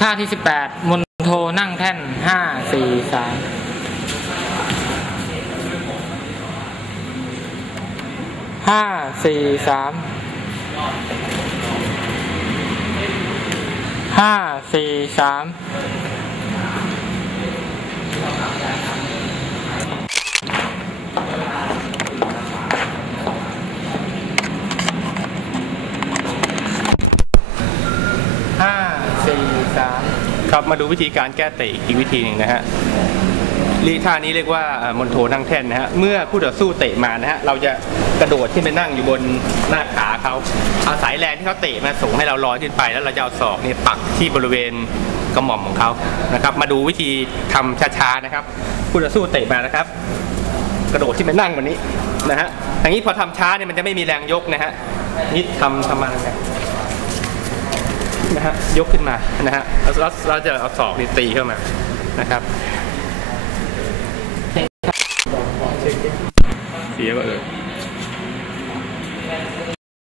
ท่าที่สิบแปดมนโทนั่งแท่นห้าสี่สามห้าสี่สามห้าสี่สามห้า สี่สามครับมาดูวิธีการแก้เตะอีกวิธีหนึ่งนะฮะลีท่านี้เรียกว่าเอ่อมนโทนั่งแท่นนะฮะ เมื่อคู่ต่อสู้เตะมานะฮะ เราจะกระโดดที่ไปนั่งอยู่บนหน้าขาเขาเอาสายแรงที่เขาเตะมาส่งให้เราลอยขึ้นไป แล้วเราจะเอาศอกเนี่ยปักที่บริเวณกระหม่อมของเขานะครับ มาดูวิธีทำช้าๆนะครับคู่ต่อสู้เตะมานะครับ กระโดดที่ไปนั่งวันนี้นะฮะอย่างนี้พอทำช้าเนี่ยมันจะไม่มีแรงยกนะฮะนี่ทำทำมาไง นะฮะยกขึ้นมานะฮะแล้วแล้วเราจะเอาศอกนี่ตีเข้ามานะครับเสียก็เออ